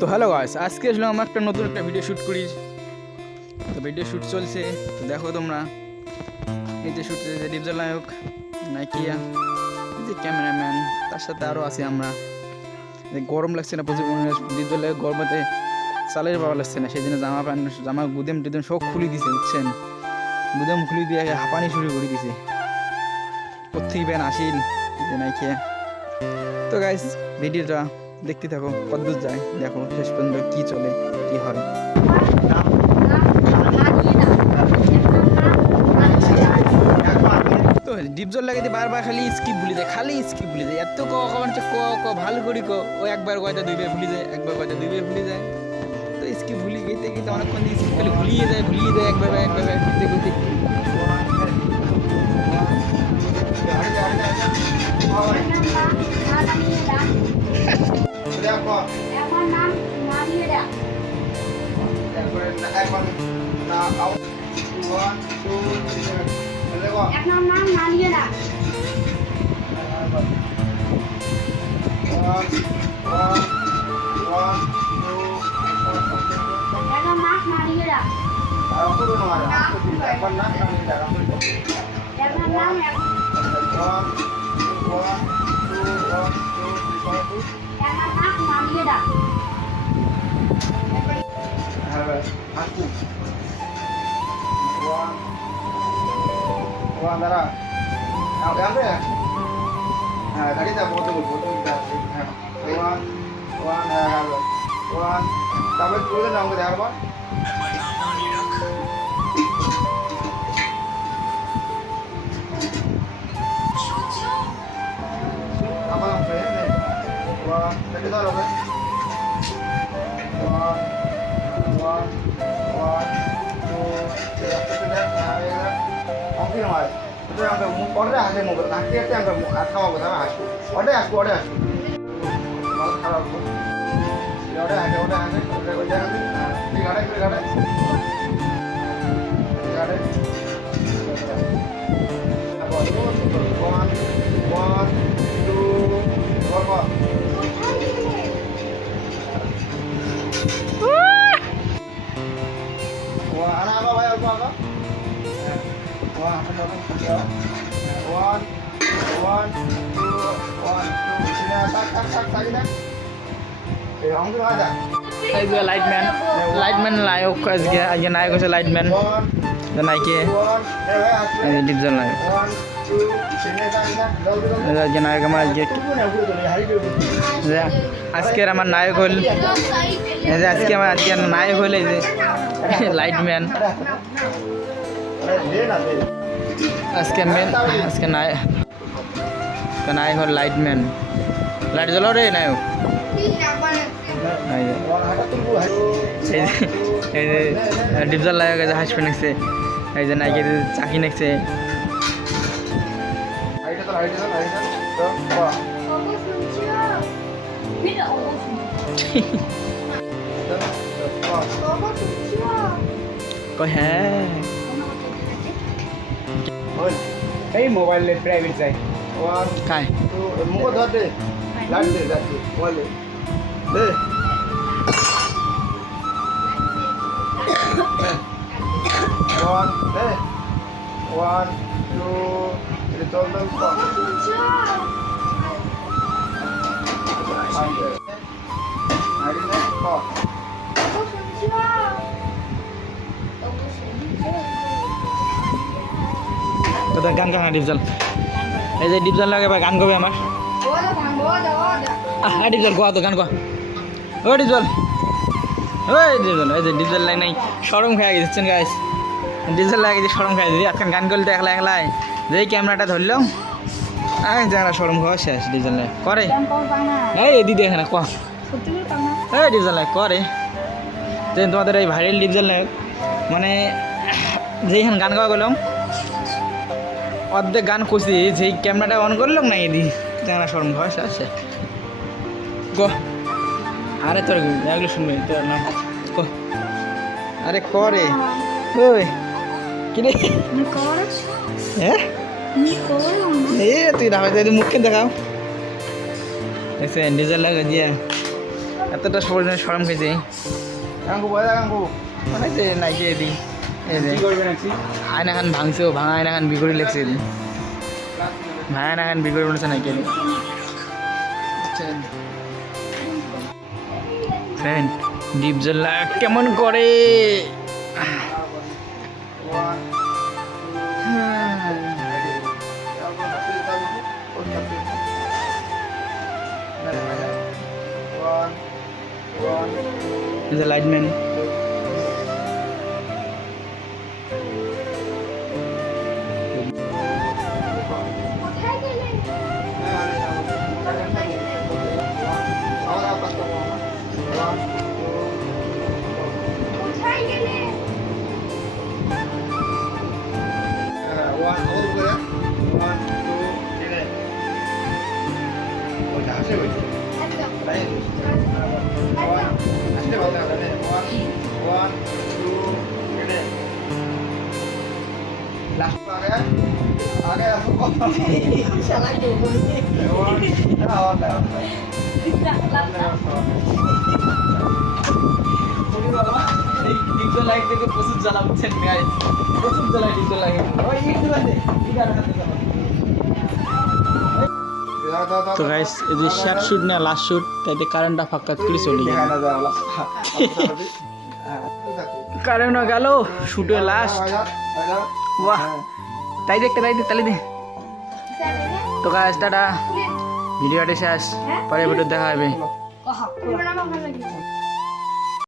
তো hello guys, আজকে আসলাম আমার নতুন একটা ভিডিও শ্যুট করি। তো ভিডিও শ্যুট চলছে, তো দেখো তোমরা। এই যে শ্যুট চলছে, ডিপজল নায়ক, নাইকিয়া, এই যে ক্যামেরাম্যান, তার সাথে আরও আছি আমরা। গরম লাগছে না প্রচুর পরিমাণে, ডিপজল নায়ক গরমতে চালের পাওয়া লাগছে না, সেই জন্য জামা গুদেম টুদেম সব খুলে দিছে, বুঝছেন। গুদেম খুলে দিয়ে হাঁপানি শুরু করে দিছে। কোথেকে ব্যান আসিল যে নাইকিয়া। তো গাইস, ভিডিওটা দেখতে থাকো, কতদূর যায় দেখো, শেষ পর্যন্ত কি চলে কি হয়। তো ডিপজল লাগাইতে বারবার খালি স্কিপ ভুলে যায়, এত ভালো করি ও একবার কয়টা দুইবার ভুলে যায়, ভুলে যায়। তো স্কিপ ভুলি গেতে গেতে অনেকক্ষণ স্কিপ খালি ভুলিয়ে যায় একবার ঘুরতে ঘুরতে। এখন নাম নামিয়ে দাও। এখন নাম নামিয়ে দাও। এখন নাম নামিয়ে দাও। এখন নাম নামিয়ে দাও। Aku. Uang darah. Yang apa ya? Nah, tadi tak foto kita. Uang, uang. Tapi dulu kan nama dia apa? Apa namanya ini? Uang. Tadi tahu apa? Uang. Order hasil mobil, nanti itu yang kamu bersama hasil. Order hasil. Malah kalau aku, ya order hasil, order. Tiga ada. One, two, four. Wah, anak apa bayar apa? Wah, one, two. Sini tak lagi dah. Orang tu ada. এই যে lightman নায়ক, আজকে নায়ক হচ্ছে lightman নাইকিয়া, এই যে ডিপজল নায়ক। One, two. Sini tak lagi. আজকে নায়ক আমার আজকের আমার নায়ক হল, আজকে নায়ক হল এই যে লাইটম্যান। আজকে নায়ক হল লাইটম্যান। লাইট জ্বলাও রে নায়ক। এই যে ডিপজল নায়ক, এই যে হাসপে নেছে, এই যে নায়কের চাকি নেছে। হ্যাঁ, এই মোবাইলে প্রাইভেট যায় খায় মুখ ধর দে, লাইট দে, বলে দে। One, deh. One, two, three, total. তোদের গান গান ডিপজল, এই যে ডিপজল লাগে ভাই গান গাবে আমার। ডিপজল গোয়া তো গান গোয়া। ও ডিপজল, এই যে ডিপজল লাইন নাই, শরম খেয়ে গেছেন গাইস। ডিপজল লাগে যে শরম খেয়ে দিদি, আজকাল গান করলে তো একলাই যেই ক্যামেরাটা ধরলাম যারা শরম খাওয়া শেষ। ডিপজল লাগে করে, এই দিদি এখানে ক, এই ডিপজল লাগে করে। তোমাদের এই ভাইরাল ডিপজল লাগে মানে যেইখানে গান গাওয়া গেলাম অর্ধেক গান করছি, যেই ক্যামেরাটা অন করলাম না এদি জানা শরম খাওয়া শেষ। ক আরে তোর এগুলো শুনবে তোর নাম ক, আরে করে ওই কিরে হ্যাঁ, তুই রাখা মুখকে দেখাও। ডিজেল লাগে দিয়ে এতটা সবার জন্য সরম খেয়েছে কাঙ্কু বয় কাঙ্কু মানে যে নাকি দি এই যে কি করবেন আছি আয়না খান ভাঙছেও ভাঙা আয়না খান বিগড়ি লেগছে ভাঙা আয়না খান বিগড়ি বলেছে নাকি ফ্রেন্ড ডিপ জ্বলা কেমন করে The lightman. কোথায় গেলে? কোথায় গেলে? লাইট থেকে প্রচুর জ্বালা বুঝছেন গাইস প্রচুর জ্বালা ডিজেল লাগে ওই ইট দিবেন তো গাইস এই যে শর্ট শুট না লাস্ট শুট তাইতে কারেন্টটা ফাঁকা করে চলে গেল কারেন্ট গেল শুটে লাস্ট বাহ তাই দেখতে তালি দে তো গাইস টাটা ভিডিওটা শেষ পরে ভিডিও দেখা হবে কহা পুরো নাম ভালো লাগে